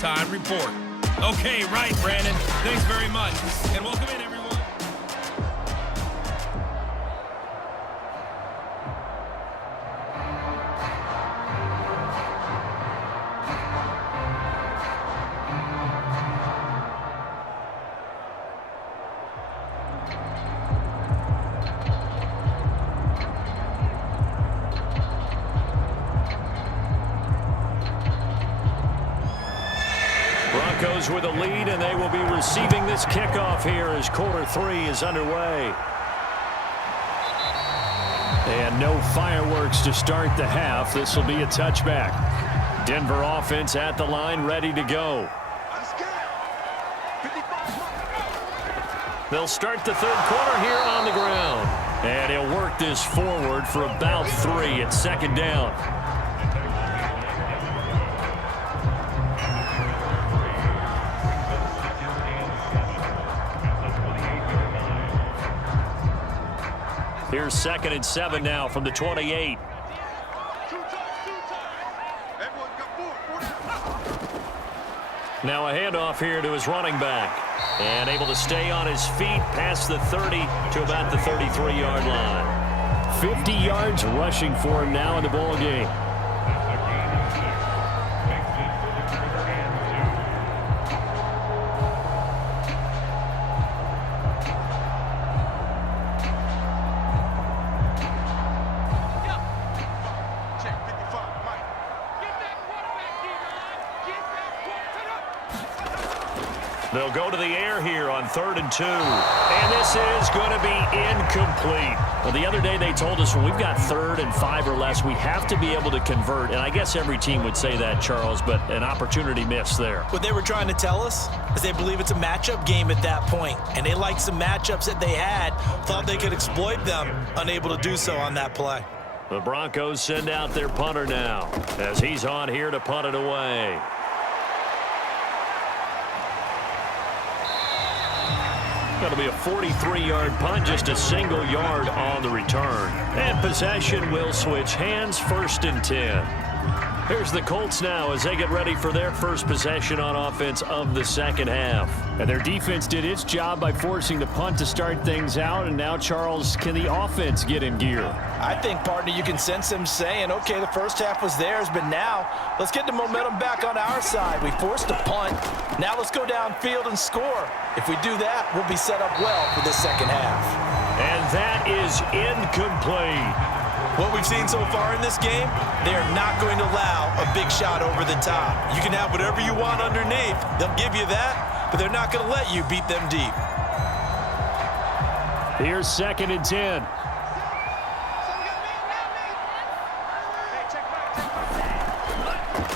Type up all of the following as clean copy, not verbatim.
halftime report. Okay, right, Brandon. Thanks very much. And welcome in, everyone. Broncos with a lead, and they will be receiving this kickoff here as quarter 3 is underway. And no fireworks to start the half. This will be a touchback. Denver offense at the line, ready to go. They'll start the third quarter here on the ground. And he'll work this forward for about 3 at second down. Here's 2nd and 7 now from the 28. Now a handoff here to his running back. And able to stay on his feet past the 30 to about the 33-yard line. 50 yards rushing for him now in the ball game. They'll go to the air here on 3rd and 2. And this is going to be incomplete. Well, the other day they told us when we've got 3rd and 5 or less, we have to be able to convert. And I guess every team would say that, Charles, but an opportunity missed there. What they were trying to tell us is they believe it's a matchup game at that point. And they liked some matchups that they had, thought they could exploit them, unable to do so on that play. The Broncos send out their punter now as he's on here to punt it away. That'll be a 43-yard punt, just a single yard on the return. And possession will switch hands, 1st and 10. Here's the Colts now as they get ready for their first possession on offense of the second half. And their defense did its job by forcing the punt to start things out. And now, Charles, can the offense get in gear? I think, partner, you can sense them saying, okay, the first half was theirs, but now let's get the momentum back on our side. We forced a punt. Now let's go downfield and score. If we do that, we'll be set up well for the second half. And that is incomplete. What we've seen so far in this game, they are not going to allow a big shot over the top. You can have whatever you want underneath. They'll give you that, but they're not going to let you beat them deep. Here's 2nd and 10.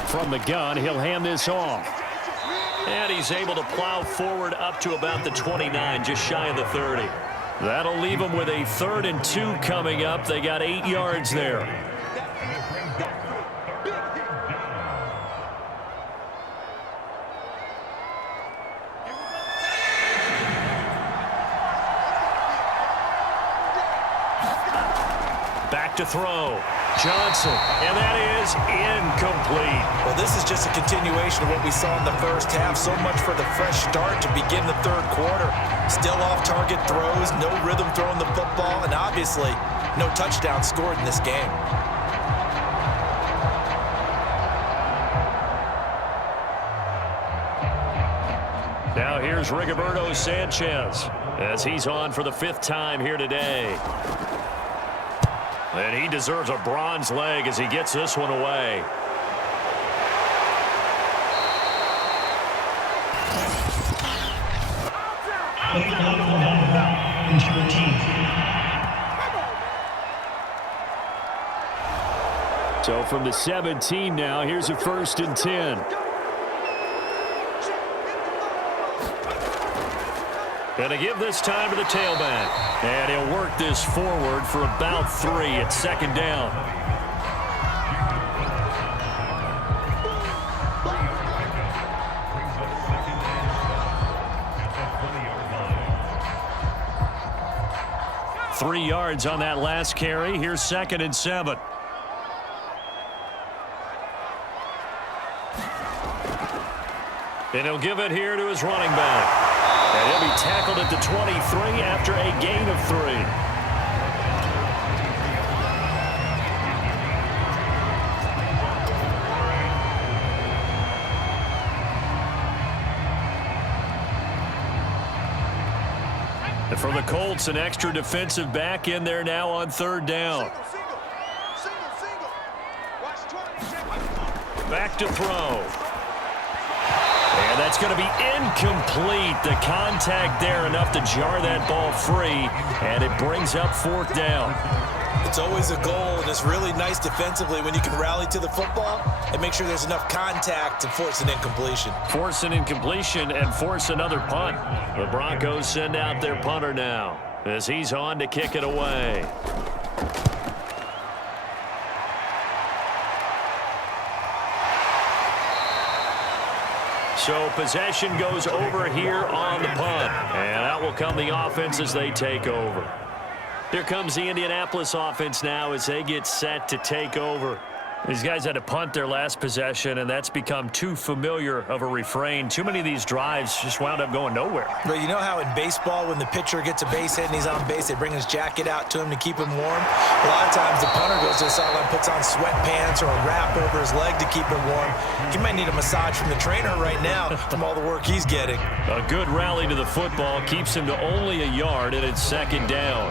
From the gun, he'll hand this off. And he's able to plow forward up to about the 29, just shy of the 30. That'll leave them with a 3rd and 2 coming up. They got 8 yards there. Back to throw. Johnson, and that is incomplete. Well, this is just a continuation of what we saw in the first half. So much for the fresh start to begin the third quarter. Still off-target throws, no rhythm throwing the football, and obviously no touchdown scored in this game. Now here's Rigoberto Sanchez as he's on for the 5th time here today. And he deserves a bronze leg as he gets this one away. So from the 17 now, here's a 1st and 10. Going to give this time to the tailback. And he'll work this forward for about 3 at second down. Three yards on that last carry. Here's 2nd and 7. And he'll give it here to his running back. And he'll be tackled at the 23 after a gain of 3. And for the Colts, an extra defensive back in there now on 3rd down. Back to throw. And that's going to be incomplete. The contact there enough to jar that ball free, and it brings up 4th down. It's always a goal, and it's really nice defensively when you can rally to the football and make sure there's enough contact to force an incompletion. Force an incompletion and force another punt. The Broncos send out their punter now as he's on to kick it away. So possession goes over here on the punt. And out will come the offense as they take over. Here comes the Indianapolis offense now as they get set to take over. These guys had to punt their last possession, and that's become too familiar of a refrain. Too many of these drives just wound up going nowhere. But you know how in baseball, when the pitcher gets a base hit and he's on base, they bring his jacket out to him to keep him warm? A lot of times the punter goes to the sideline, puts on sweatpants or a wrap over his leg to keep him warm. He might need a massage from the trainer right now from all the work he's getting. A good rally to the football keeps him to only a yard, and it's 2nd down.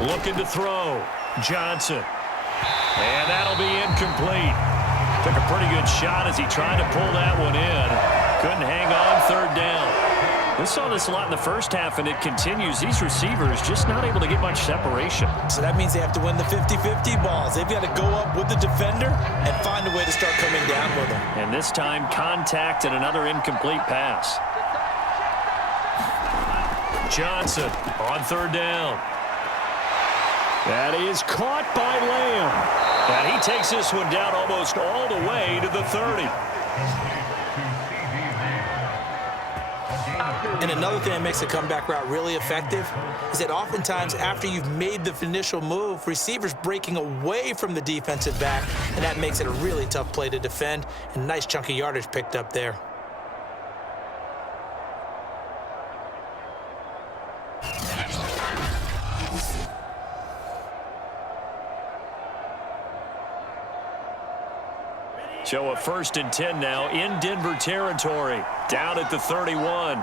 Looking to throw. Johnson. And that'll be incomplete. Took a pretty good shot as he tried to pull that one in. Couldn't hang on 3rd down. We saw this a lot in the first half, and it continues. These receivers just not able to get much separation. So that means they have to win the 50-50 balls. They've got to go up with the defender and find a way to start coming down with them. And this time, contact and another incomplete pass. Johnson on 3rd down. That is caught by Lamb. And he takes this one down almost all the way to the 30. And another thing that makes a comeback route really effective is that oftentimes after you've made the initial move, receivers breaking away from the defensive back, and that makes it a really tough play to defend. And nice chunk of yardage picked up there. So a 1st and 10 now in Denver territory, down at the 31.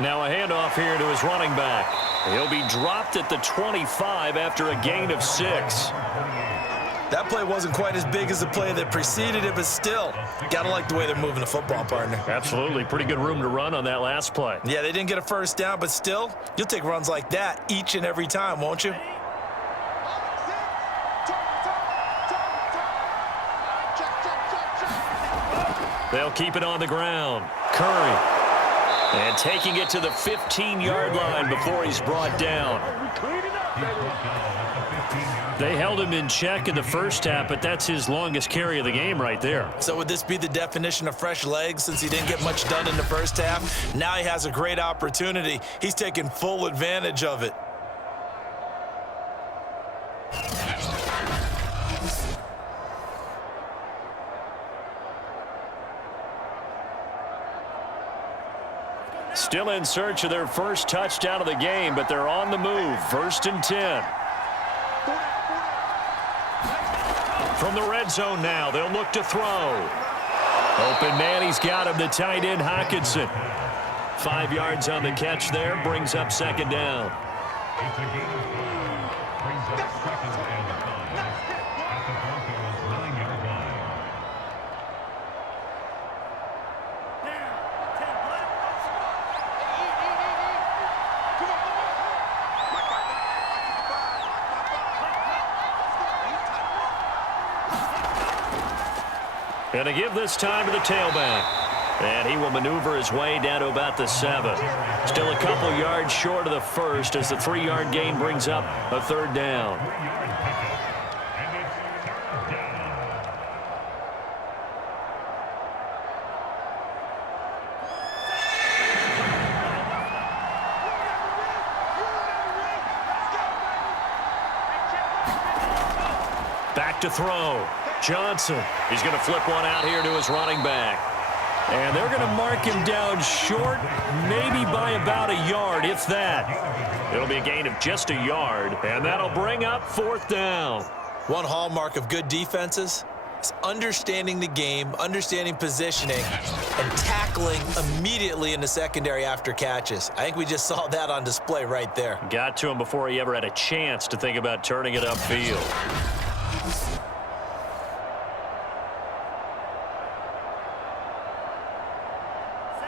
Now a handoff here to his running back. He'll be dropped at the 25 after a gain of 6. That play wasn't quite as big as the play that preceded it, but still, gotta like the way they're moving the football, partner. Absolutely. Pretty good room to run on that last play. Yeah, they didn't get a 1st down, but still, you'll take runs like that each and every time, won't you? They'll keep it on the ground. Curry. And taking it to the 15-yard line before he's brought down. They held him in check in the first half, but that's his longest carry of the game right there. So would this be the definition of fresh legs since he didn't get much done in the first half? Now he has a great opportunity. He's taking full advantage of it. Still in search of their first touchdown of the game, but they're on the move. 1st and 10. From the red zone now, they'll look to throw. Open man, he's got him, the tight end, Hockenson. 5 yards on the catch there, brings up 2nd down. And to give this time to the tailback. And he will maneuver his way down to about the 7. Still a couple yards short of the first as the 3-yard gain brings up a 3rd down. back to throw. Johnson. He's going to flip one out here to his running back. And they're going to mark him down short, maybe by about a yard, if that. It'll be a gain of just a yard, and that'll bring up 4th down. One hallmark of good defenses is understanding the game, understanding positioning, and tackling immediately in the secondary after catches. I think we just saw that on display right there. Got to him before he ever had a chance to think about turning it upfield.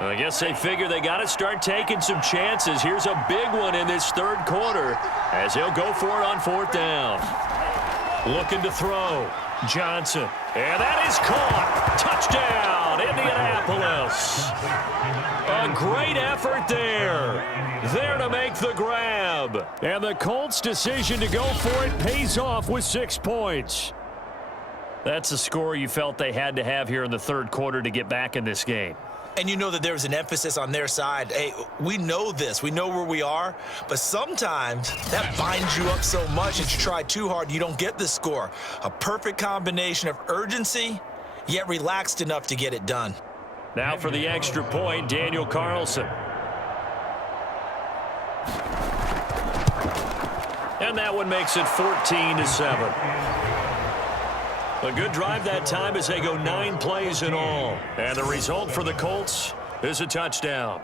I guess they figure they got to start taking some chances. Here's a big one in this 3rd quarter as he'll go for it on 4th down. Looking to throw. Johnson. And that is caught. Touchdown, Indianapolis. A great effort there. There to make the grab. And the Colts' decision to go for it pays off with 6 points. That's a score you felt they had to have here in the 3rd quarter to get back in this game. And you know that there was an emphasis on their side. Hey, we know this. We know where we are. But sometimes that binds you up so much that you try too hard, you don't get the score. A perfect combination of urgency, yet relaxed enough to get it done. Now for the extra point, Daniel Carlson. And that one makes it 14-7. A good drive that time as they go 9 plays in all. And the result for the Colts is a touchdown.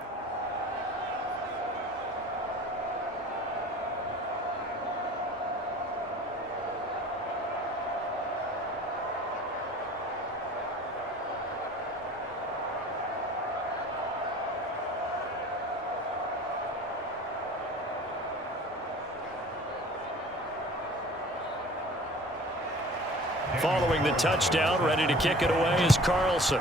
Following the touchdown, ready to kick it away is Carlson.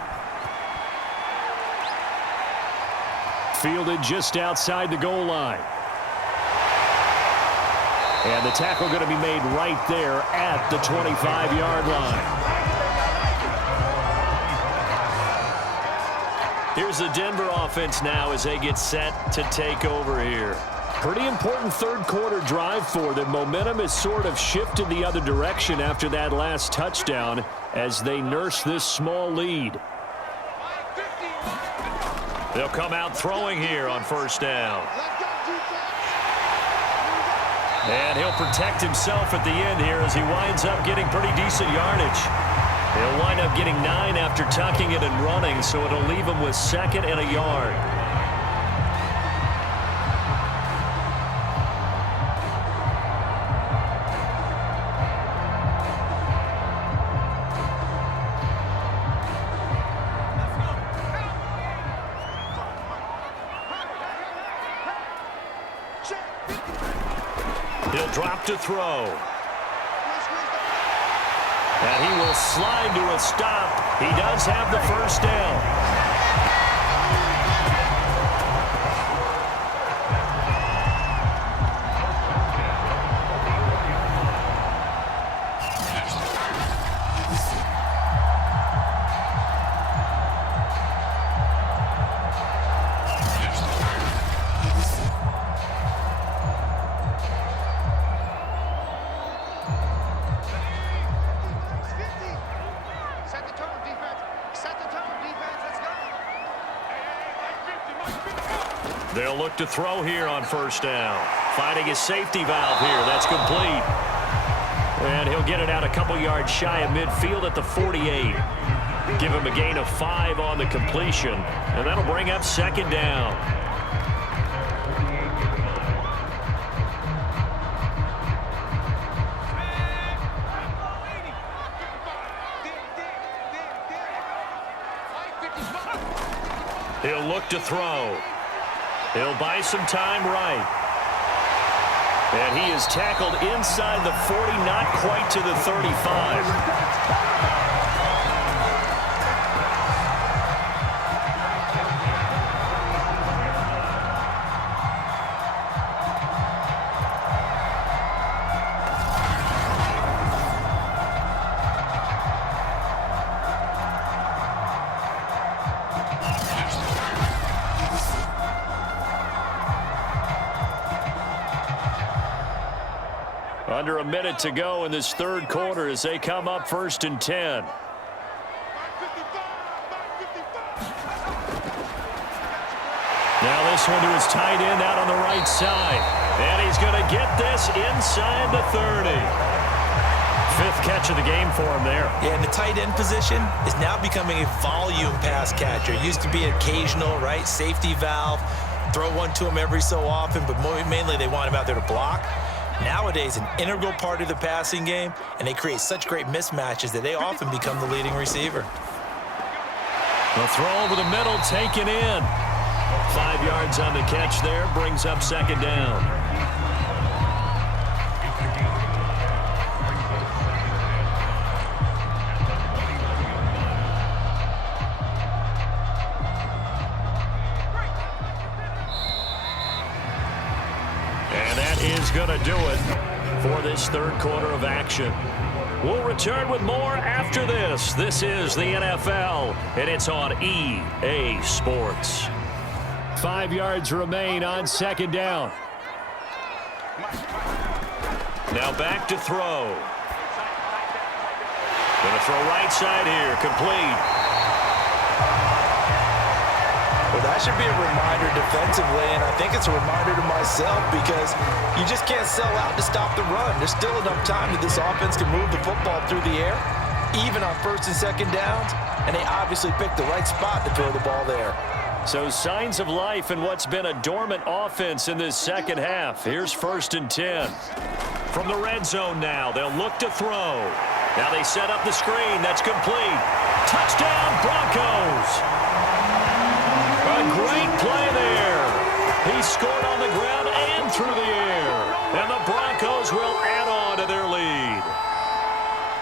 Fielded just outside the goal line. And the tackle going to be made right there at the 25-yard line. Here's the Denver offense now as they get set to take over here. Pretty important 3rd quarter drive for them. Momentum has sort of shifted the other direction after that last touchdown as they nurse this small lead. They'll come out throwing here on 1st down. And he'll protect himself at the end here as he winds up getting pretty decent yardage. He'll wind up getting 9 after tucking it and running, so it'll leave him with 2nd and a yard. He'll drop to throw. And he will slide to a stop. He does have the 1st down. They'll look to throw here on 1st down. Finding his safety valve here. That's complete. And he'll get it out a couple yards shy of midfield at the 48. Give him a gain of 5 on the completion. And that'll bring up 2nd down. He'll look to throw. He'll buy some time right. And he is tackled inside the 40, not quite to the 35. Under a minute to go in this third quarter as they come up 1st and 10. Now this one to his tight end out on the right side. And he's going to get this inside the 30. 5th catch of the game for him there. Yeah, and the tight end position is now becoming a volume pass catcher. It used to be occasional, right? Safety valve. Throw one to him every so often, but mainly they want him out there to block. Nowadays, an integral part of the passing game, and they create such great mismatches that they often become the leading receiver. The throw over the middle, taken in. 5 yards on the catch there, brings up 2nd down. And that is going to do it for this third quarter of action. We'll return with more after this. This is the NFL, and it's on EA Sports. 5 yards remain on 2nd down. Now back to throw. Going to throw right side here, complete. Well, that should be a reminder defensively, and I think it's a reminder to myself because you just can't sell out to stop the run. There's still enough time that this offense can move the football through the air, even on 1st and 2nd downs, and they obviously picked the right spot to throw the ball there. So signs of life in what's been a dormant offense in this second half. Here's 1st and 10. From the red zone now, they'll look to throw. Now they set up the screen. That's complete. Touchdown, Broncos. A great play there. He scored on the ground and through the air. And the Broncos will add on to their lead.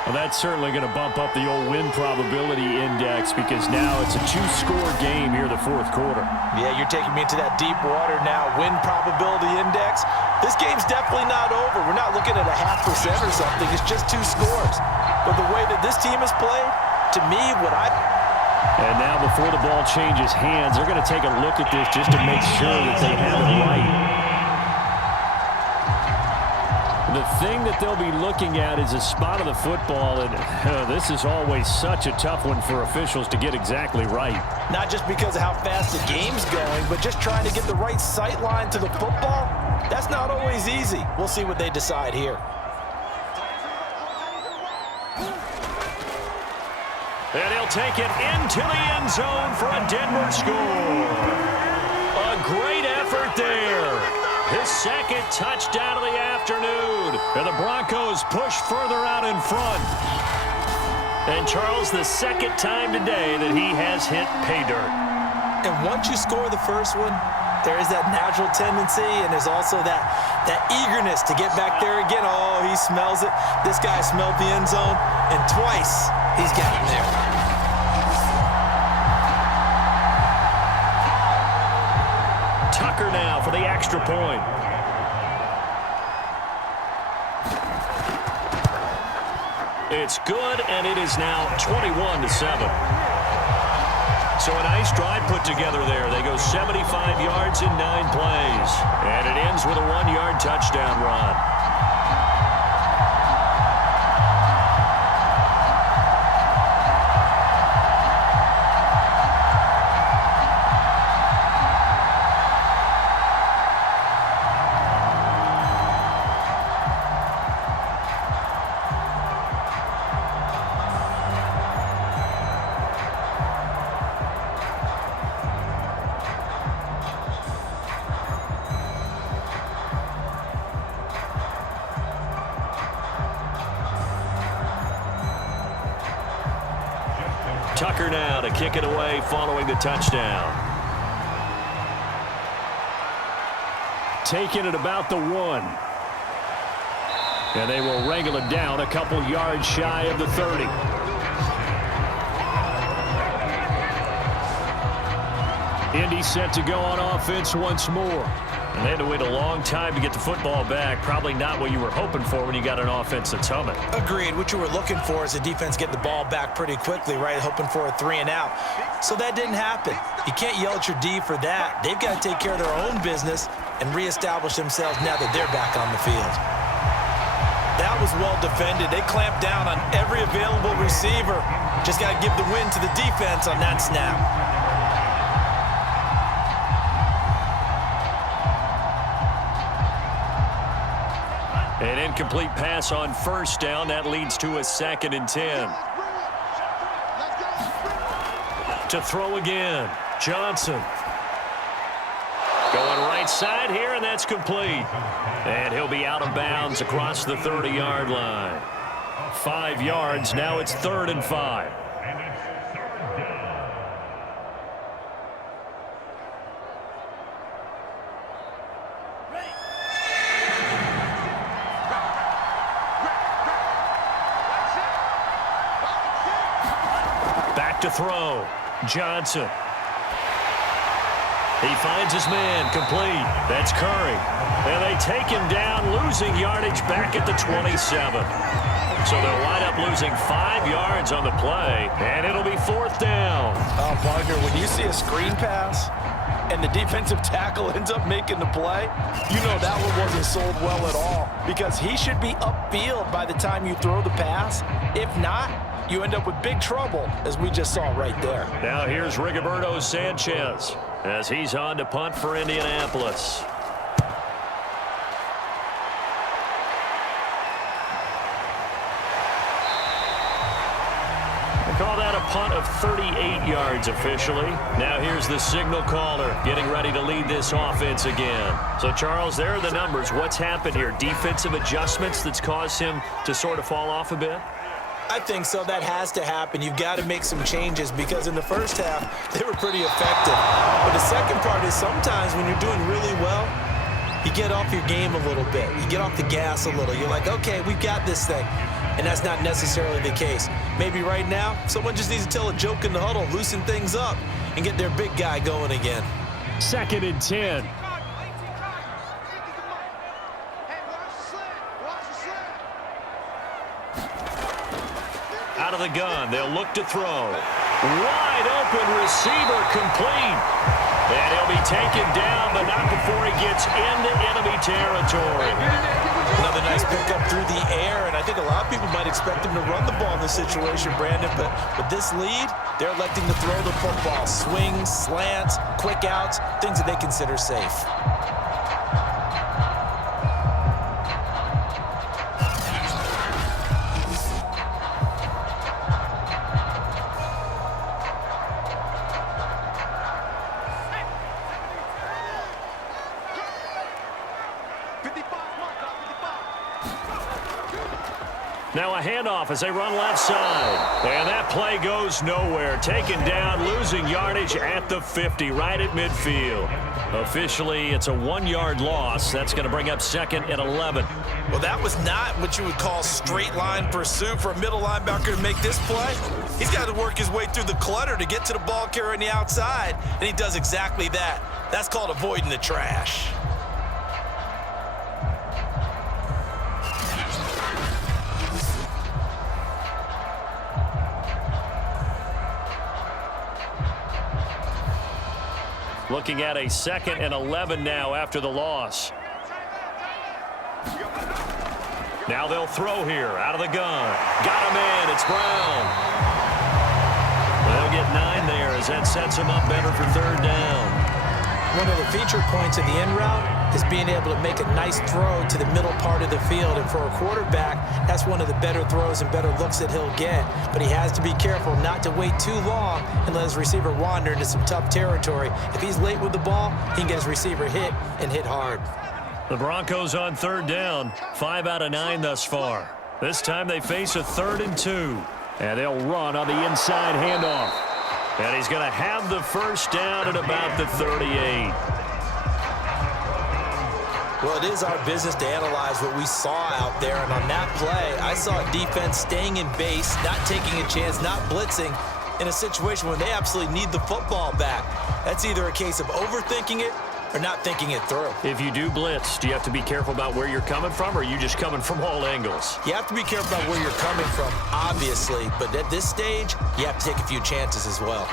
Well, that's certainly going to bump up the old win probability index because now it's a 2-score game here the 4th quarter. Yeah, you're taking me into that deep water now. Win probability index. This game's definitely not over. We're not looking at a 0.5% or something. It's just 2 scores. But the way that this team has played, to me, And now before the ball changes hands, they're going to take a look at this just to make sure that they have it right. The thing that they'll be looking at is a spot of the football, and this is always such a tough one for officials to get exactly right. Not just because of how fast the game's going, but just trying to get the right sight line to the football. That's not always easy. We'll see what they decide here. And he'll take it into the end zone for a Denver score. A great effort there. His 2nd touchdown of the afternoon. And the Broncos push further out in front. And Charles, the 2nd time today that he has hit pay dirt. And once you score the first one, there is that natural tendency, and there's also that eagerness to get back there again. Oh, he smells it. This guy smelled the end zone, and twice he's got him there. Tucker now for the extra point. It's good, and it is now 21-7. So a nice drive put together there. They go 75 yards in 9 plays. And it ends with a 1-yard touchdown run. Tucker now to kick it away following the touchdown. Taking it about the 1. And they will wrangle it down a couple yards shy of the 30. Indy set to go on offense once more. And they had to wait a long time to get the football back. Probably not what you were hoping for when you got an offense that's humming. Agreed. What you were looking for is the defense get the ball back pretty quickly, right? Hoping for a 3 and out. So that didn't happen. You can't yell at your D for that. They've got to take care of their own business and reestablish themselves now that they're back on the field. That was well defended. They clamped down on every available receiver. Just got to give the win to the defense on that snap. An incomplete pass on first down. That leads to a 2nd and 10. To throw again, Johnson. Going right side here, and that's complete. And he'll be out of bounds across the 30-yard line. 5 yards, now it's 3rd and 5. Back to throw, Johnson. He finds his man, complete. That's Curry. And they take him down, losing yardage back at the 27. So they'll wind up losing 5 yards on the play, and it'll be 4th down. Oh, partner, when you see a screen pass and the defensive tackle ends up making the play, you know that one wasn't sold well at all because he should be upfield by the time you throw the pass. If not, you end up with big trouble, as we just saw right there. Now here's Rigoberto Sanchez as he's on to punt for Indianapolis. They call that a punt of 38 yards officially. Now here's the signal caller getting ready to lead this offense again. So, Charles, there are the numbers. What's happened here? Defensive adjustments that's caused him to sort of fall off a bit? I think so. That has to happen. You've got to make some changes because in the first half, they were pretty effective. But the second part is sometimes when you're doing really well, you get off your game a little bit. You get off the gas a little. You're like, okay, we've got this thing. And that's not necessarily the case. Maybe right now, someone just needs to tell a joke in the huddle, loosen things up, and get their big guy going again. 2nd and 10. Out of the gun, they'll look to throw. Wide open receiver, complete. And he'll be taken down, but not before he gets into enemy territory. Another nice pickup through the air, and I think a lot of people might expect him to run the ball in this situation, Brandon, but with this lead, they're electing to throw the football. Swings, slants, quick outs, things that they consider safe. Now a handoff as they run left side. And that play goes nowhere. Taken down, losing yardage at the 50, right at midfield. Officially, it's a 1-yard loss. That's going to bring up 2nd and 11. Well, that was not what you would call straight line pursuit for a middle linebacker to make this play. He's got to work his way through the clutter to get to the ball carrier on the outside, and he does exactly that. That's called avoiding the trash. Looking at a 2nd and 11 now after the loss. Now they'll throw here out of the gun. Got him in. It's Brown. They'll get 9 there as that sets him up better for 3rd down. One of the feature points of the end route is being able to make a nice throw to the middle part of the field. And for a quarterback, that's one of the better throws and better looks that he'll get. But he has to be careful not to wait too long and let his receiver wander into some tough territory. If he's late with the ball, he can get his receiver hit and hit hard. The Broncos on 3rd down, 5 out of 9 thus far. This time they face a 3rd and 2. And they'll run on the inside handoff. And he's going to have the first down at about the 38. Well, it is our business to analyze what we saw out there. And on that play, I saw a defense staying in base, not taking a chance, not blitzing in a situation where they absolutely need the football back. That's either a case of overthinking it or not thinking it through. If you do blitz, do you have to be careful about where you're coming from, or are you just coming from all angles? You have to be careful about where you're coming from, obviously. But at this stage, you have to take a few chances as well.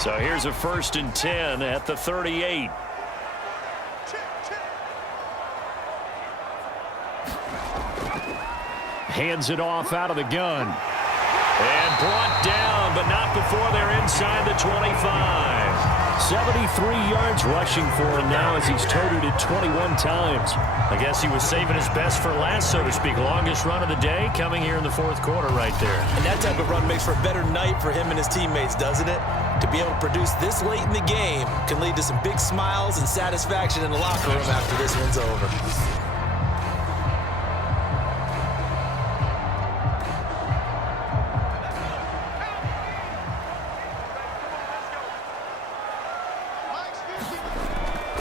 So here's a 1st and 10 at the 38. Hands it off out of the gun. And brought down, but not before they're inside the 25. 73 yards rushing for him now as he's toted it 21 times. I guess he was saving his best for last, so to speak. Longest run of the day coming here in the fourth quarter right there. And that type of run makes for a better night for him and his teammates, doesn't it? To be able to produce this late in the game can lead to some big smiles and satisfaction in the locker room after this one's over.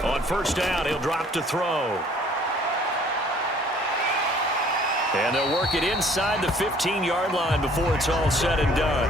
On first down, he'll drop to throw. And they'll work it inside the 15-yard line before it's all said and done.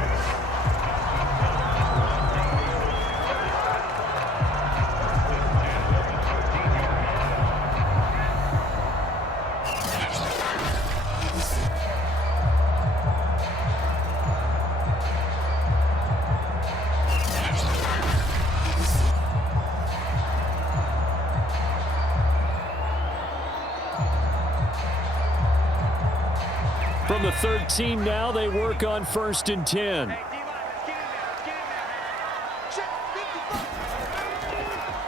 From the 13 now, they work on 1st and 10.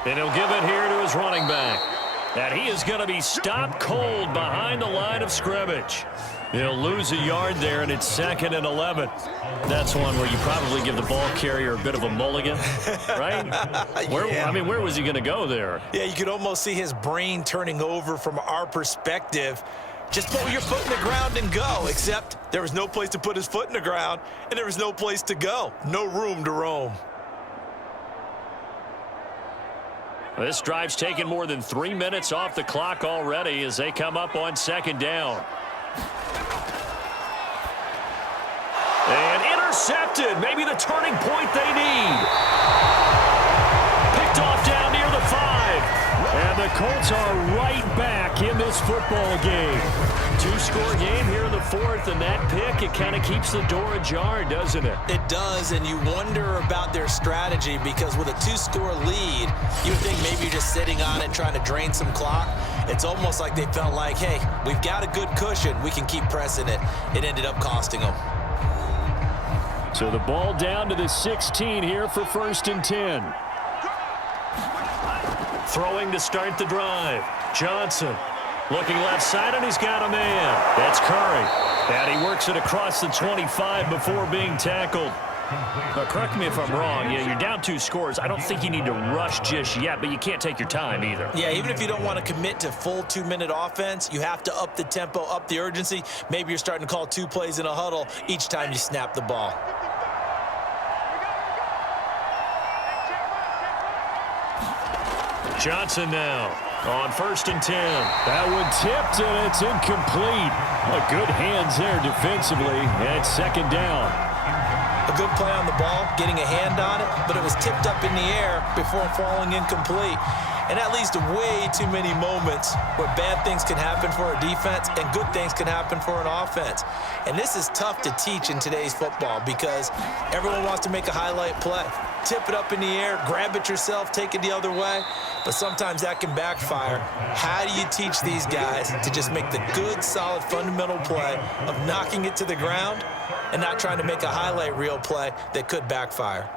And he'll give it here to his running back. And he is going to be stopped cold behind the line of scrimmage. He'll lose a yard there, and it's 2nd and 11. That's one where you probably give the ball carrier a bit of a mulligan, right? Yeah. I mean, where was he going to go there? Yeah, you could almost see his brain turning over from our perspective. Just put your foot in the ground and go, except there was no place to put his foot in the ground, and there was no place to go. No room to roam. This drive's taken more than 3 minutes off the clock already as they come up on 2nd down. And intercepted. Maybe the turning point they need. Picked off down near the 5. And the Colts are right back in this football game. 2-score game here in the 4th, and that pick, it kind of keeps the door ajar, doesn't it? It does, and you wonder about their strategy because with a 2-score lead, you would think maybe you're just sitting on it trying to drain some clock. It's almost like they felt like, hey, we've got a good cushion. We can keep pressing it. It ended up costing them. So the ball down to the 16 here for 1st and 10. Throwing to start the drive. Johnson looking left side, and he's got a man. That's Curry. And he works it across the 25 before being tackled. Now, correct me if I'm wrong. Yeah, you're down 2 scores. I don't think you need to rush just yet, but you can't take your time either. Yeah, even if you don't want to commit to full 2-minute offense, you have to up the tempo, up the urgency. Maybe you're starting to call 2 plays in a huddle each time you snap the ball. Johnson now on 1st and 10. That one tipped, and it's incomplete. Good hands there defensively, and it's 2nd down. A good play on the ball, getting a hand on it, but it was tipped up in the air before falling incomplete. And that leads to way too many moments where bad things can happen for a defense and good things can happen for an offense. And this is tough to teach in today's football because everyone wants to make a highlight play. Tip it up in the air, grab it yourself, take it the other way. But sometimes that can backfire. How do you teach these guys to just make the good, solid, fundamental play of knocking it to the ground and not trying to make a highlight reel play that could backfire?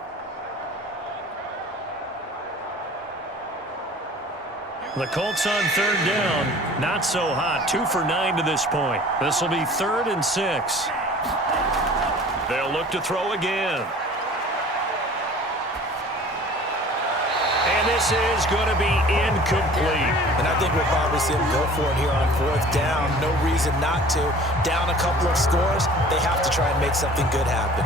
The Colts on 3rd down. Not so hot. 2 for 9 to this point. This will be 3rd and 6. They'll look to throw again. And this is going to be incomplete. And I think we'll probably see him go for it here on 4th down. No reason not to. Down a couple of scores, they have to try and make something good happen.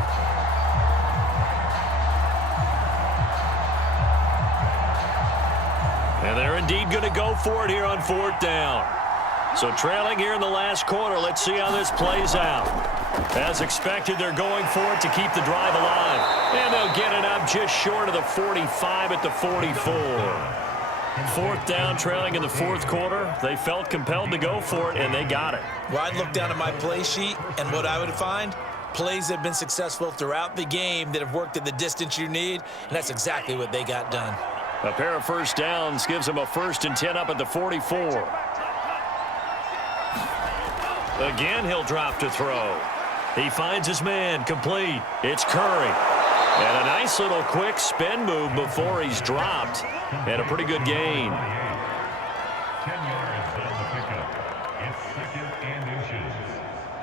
And they're indeed going to go for it here on 4th down. So trailing here in the last quarter, let's see how this plays out. As expected, they're going for it to keep the drive alive. And they'll get it up just short of the 45 at the 44. 4th down, trailing in the 4th quarter. They felt compelled to go for it, and they got it. Well, I'd look down at my play sheet, and what I would find, plays that have been successful throughout the game that have worked at the distance you need, and that's exactly what they got done. A pair of first downs gives them a 1st and 10 up at the 44. Again, he'll drop to throw. He finds his man, complete. It's Curry. And a nice little quick spin move before he's dropped. And a pretty good gain. 10 yards on the pickup. It's 2nd and inches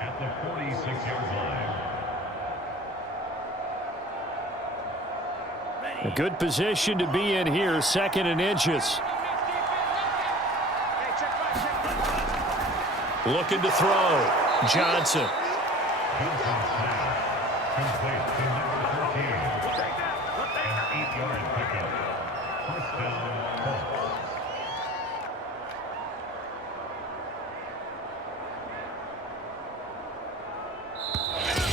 at the 46-yard line. A good position to be in here, 2nd and inches. Looking to throw. Johnson. Johnson's snap. Complete to number 13. An 8-yard pickup. First down,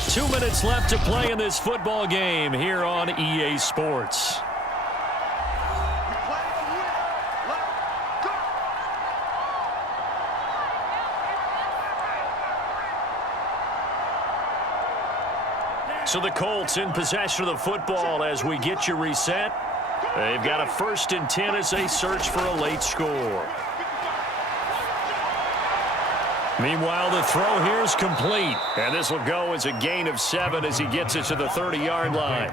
Colts. 2 minutes left to play in this football game here on EA Sports. So the Colts in possession of the football as we get you reset. They've got a 1st and 10 as they search for a late score. Meanwhile, the throw here is complete. And this will go as a gain of 7 as he gets it to the 30-yard line.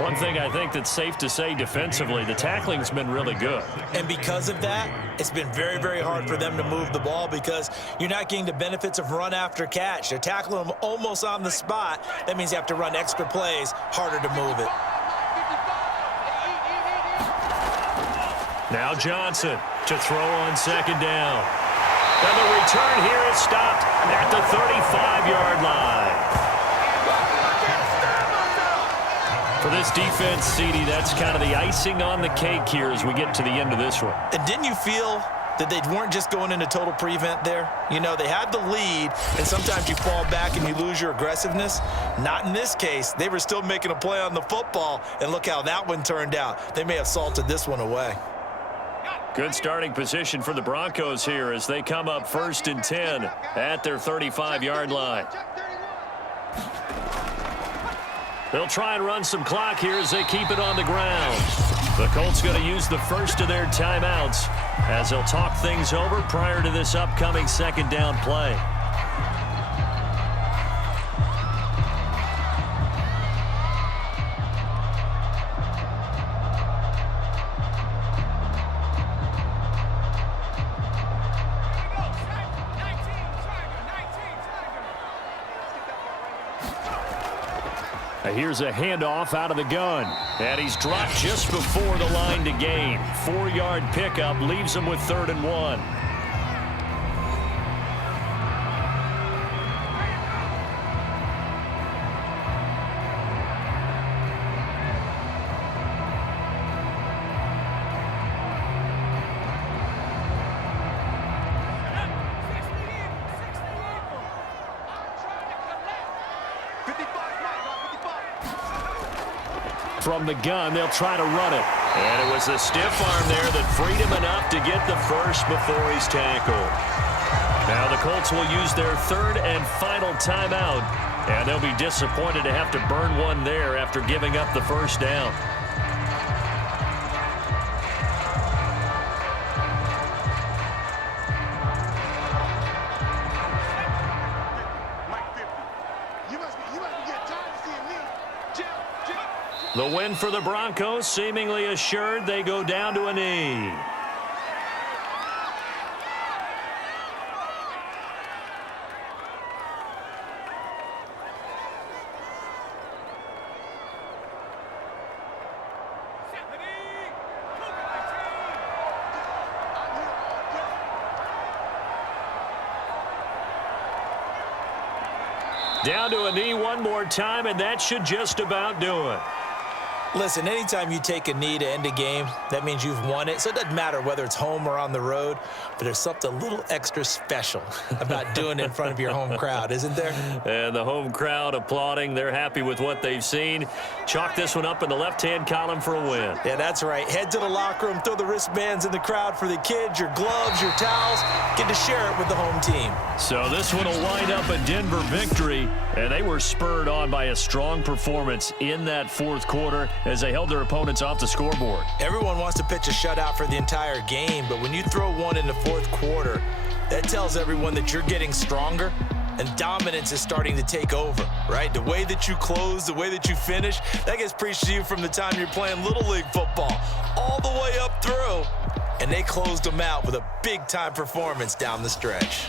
One thing I think that's safe to say defensively, the tackling's been really good. And because of that, it's been very, very hard for them to move the ball because you're not getting the benefits of run after catch. They're tackling them almost on the spot. That means you have to run extra plays, harder to move it. Now Johnson to throw on 2nd down. And the return here is stopped at the 35-yard line. For this defense, CD, that's kind of the icing on the cake here as we get to the end of this one. And didn't you feel that they weren't just going into total prevent there? You know, they had the lead, and sometimes you fall back and you lose your aggressiveness. Not in this case. They were still making a play on the football, and look how that one turned out. They may have salted this one away. Good starting position for the Broncos here as they come up 1st and 10 at their 35-yard line. They'll try and run some clock here as they keep it on the ground. The Colts going to use the first of their timeouts as they'll talk things over prior to this upcoming 2nd down play. Here's a handoff out of the gun. And he's dropped just before the line to gain. 4-yard pickup leaves him with 3rd and 1. From the gun, they'll try to run it. And it was a stiff arm there that freed him enough to get the first before he's tackled. Now the Colts will use their 3rd and final timeout. And they'll be disappointed to have to burn one there after giving up the first down. The win for the Broncos seemingly assured. They go down to a knee. Down to a knee one more time, and that should just about do it. Listen, anytime you take a knee to end a game, that means you've won it. So it doesn't matter whether it's home or on the road, but there's something a little extra special about doing it in front of your home crowd, isn't there? And the home crowd applauding. They're happy with what they've seen. Chalk this one up in the left-hand column for a win. Yeah, that's right. Head to the locker room, throw the wristbands in the crowd for the kids, your gloves, your towels. Get to share it with the home team. So this one will wind up a Denver victory, and they were spurred on by a strong performance in that 4th quarter as they held their opponents off the scoreboard. Everyone wants to pitch a shutout for the entire game, but when you throw one in the 4th quarter, that tells everyone that you're getting stronger and dominance is starting to take over, right? The way that you close, the way that you finish, that gets preached to you from the time you're playing Little League football all the way up through, and they closed them out with a big-time performance down the stretch.